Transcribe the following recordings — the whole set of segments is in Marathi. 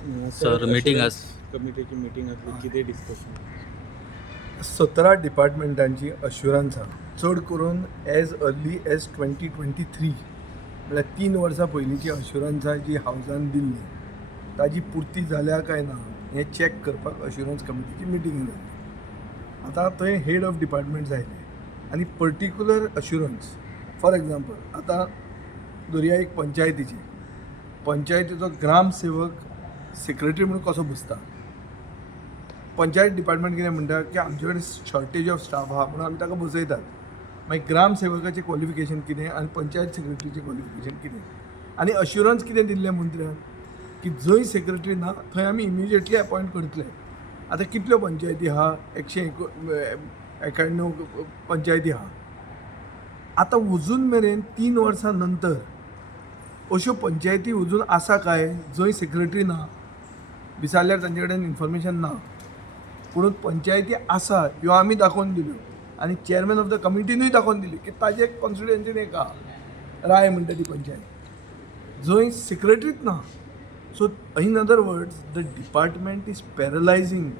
सर मिटींग आज कमिटीची मिटींग आसली कितें डिस्कशन 17 डिपार्टमेंटांची अश्युरन्सां चड करून एज अर्ली एज 2023 म्हळ्यार 3 वर्सां पयलींची अश्युरन्सां जी हावजान दिल्ली ताजी पुर्ती जाल्या काय ना हें चॅक करपाक अश्युरन्स कमिटीची मिटींग जाली. आतां थंय हेड ऑफ डिपार्टमेंट्स आयले आनी पर्टिक्युलर अश्युरन्स फॉर एग्जाम्पल आतां दर्या एक पंचायतीचो ग्रामसेवक सेक्रेटरी म्हणून कसो बसता. पंचायत डिपार्टमेंट कितें म्हणटा की आमचे कडेन शॉर्टेज ऑफ स्टाफ आहा म्हणून आमी ताका बसयतात. मागीर ग्रामसेवकाचें क्वॉलिफिकेशन कितें आनी पंचायत सेक्रेटरीचें क्वॉलिफिकेशन कितें आनी अश्युरन्स कितें दिल्लें मंत्र्यान की जंय सेक्रेटरी ना थंय आमी इमिजिएटली अपॉयंट करतले. आतां कितल्यो पंचायती आहा 191 पंचायती आहा. आतां अजून मेरेन 3 वर्सां नंतर अश्यो पंचायती अजून आसा काय जंय सेक्रेटरी ना. विचारल्यार तांचे कडेन इन्फॉर्मेशन ना पुणून पंचायती आसा ह्यो आमी दाखोवन दिल्यो आनी चेअरमॅन ऑफ द कमिटीनूय दाखोवन दिली की ताजे कॉन्स्टिट्युएन्सीन एक आहा राय म्हणटा ती पंचायत जंय सेक्रेटरीच ना. So in other words the department is paralysing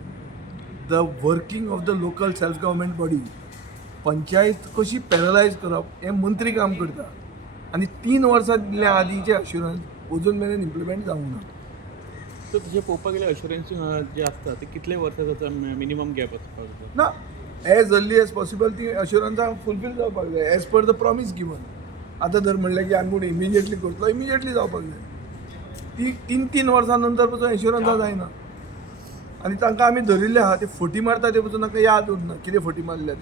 the working of the local self government body. Panchayat कशी पॅरलायज करप हें मंत्री काम करता आनी 3 वर्सां दिल्ल्या आदींचे अश्युरन्स अजून मेरेन इम्प्लिमेंट जावंक ना. सो तशें पळोवपाक गेल्यार अश्युरन्स जे आसता ते कितले वर्सांचो मिनिमम गॅप आसपाक जाय ना एज अर्ली एज पॉसिबल ती अश्युरन्सां फुलफील जावपाक जाय as per the promise given. आतां जर म्हणलें की आमी इमिजिएटली करतलो इमिजिएटली जावपाक जाय. ती 3 वर्सां नंतर पसून एश्युरन्सां जायना आनी तांकां आमी धरिल्ले आहा ते फटी मारता ते पसून तांकां याद उरना कितें फटी मारल्या ते.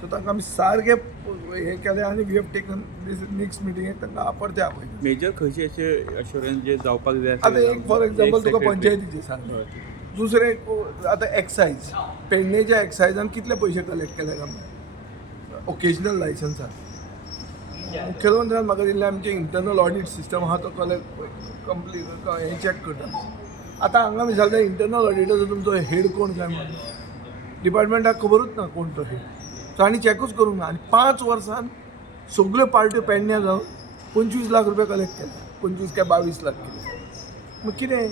सो तांकां आमी सारकें हें केलें आनी we have taken this next मिटिंगेक तांकां परते आपयलें. मेजर खंयचे अशे अश्युरन्स जे जावपाक जाय आतां एक फॉर एग्जाम्पल तुका पंचायतीचें सांगलें. दुसरें आतां एक्सायज पेडणेच्या एक्सायजान कितले पयशे कलेक्ट केले आमी ओकेजनल लायसन्सान. मुख्यमंत्र्यान म्हाका दिल्लें आमचें इंटरनल ऑडीट सिस्टम आहा तो कंप्लीट हें चॅक करता. आतां हांगा विचारता इंटरनल ऑडिटराचो तुमचो हेड कोण काय म्हणून डिपार्टमेंटाक खबरूच ना कोण तो हेड. सो आनी चॅकूच करूंक ना आनी 5 वर्सान सगळ्यो पार्ट्यो पेडण्या जावन 25 लाख रुपया कलेक्ट केले. 25 काय 22 लाख केले. मग कितें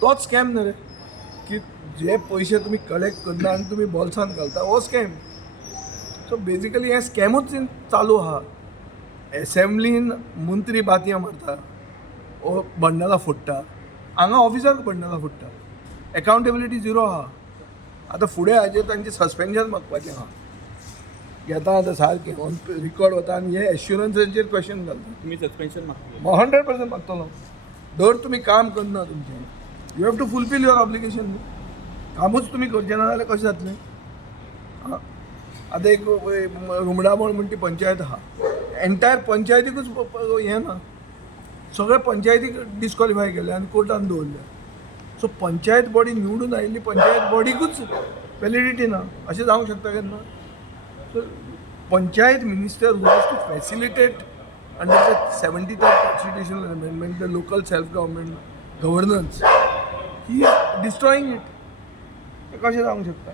तोच स्कॅम न्हय रे की जे पयशे तुमी कलेक्ट करता आनी तुमी बॉल्सान घालता हो स्कॅम. सो बेजिकली हें स्कॅमूच चालू आहा. एसेंब्लीन मंत्री बातयां मारता ओ बंडलां फोडटा हांगा ऑफिसाक बंडलां फोडटा. एकावंटेबिलिटी झिरो आहा. आतां फुडें हाजेर तांचें सस्पेन्शन मागपाचें आहा. घेता आतां सारकें ऑन रिकॉर्ड वता आनी हे एश्युरन्साचेर क्वेश्चन घालता. तुमी सस्पेन्शन मागतले 100% मागतलो. धर तुमी काम करना तुमचें you have to fulfil your obligation. कामूच तुमी करचें ना जाल्यार कशें जातलें. आतां एक रुमडामोळ म्हणटा ती पंचायत आहा एंटायर पंचायतीकूच हें ना. सगळे पंचायतीक डिस्क्वॉलिफाय केले आनी कोर्टान दवरले. सो पंचायत बॉडी निवडून आयिल्ली पंचायत बॉडीकूच वॅलिडिटी ना अशें जावंक शकता केन्ना. So panchayat minister who has to facilitate under the 73rd constitutional amendment the local self government governance he is destroying it. कशें जावंक शकता.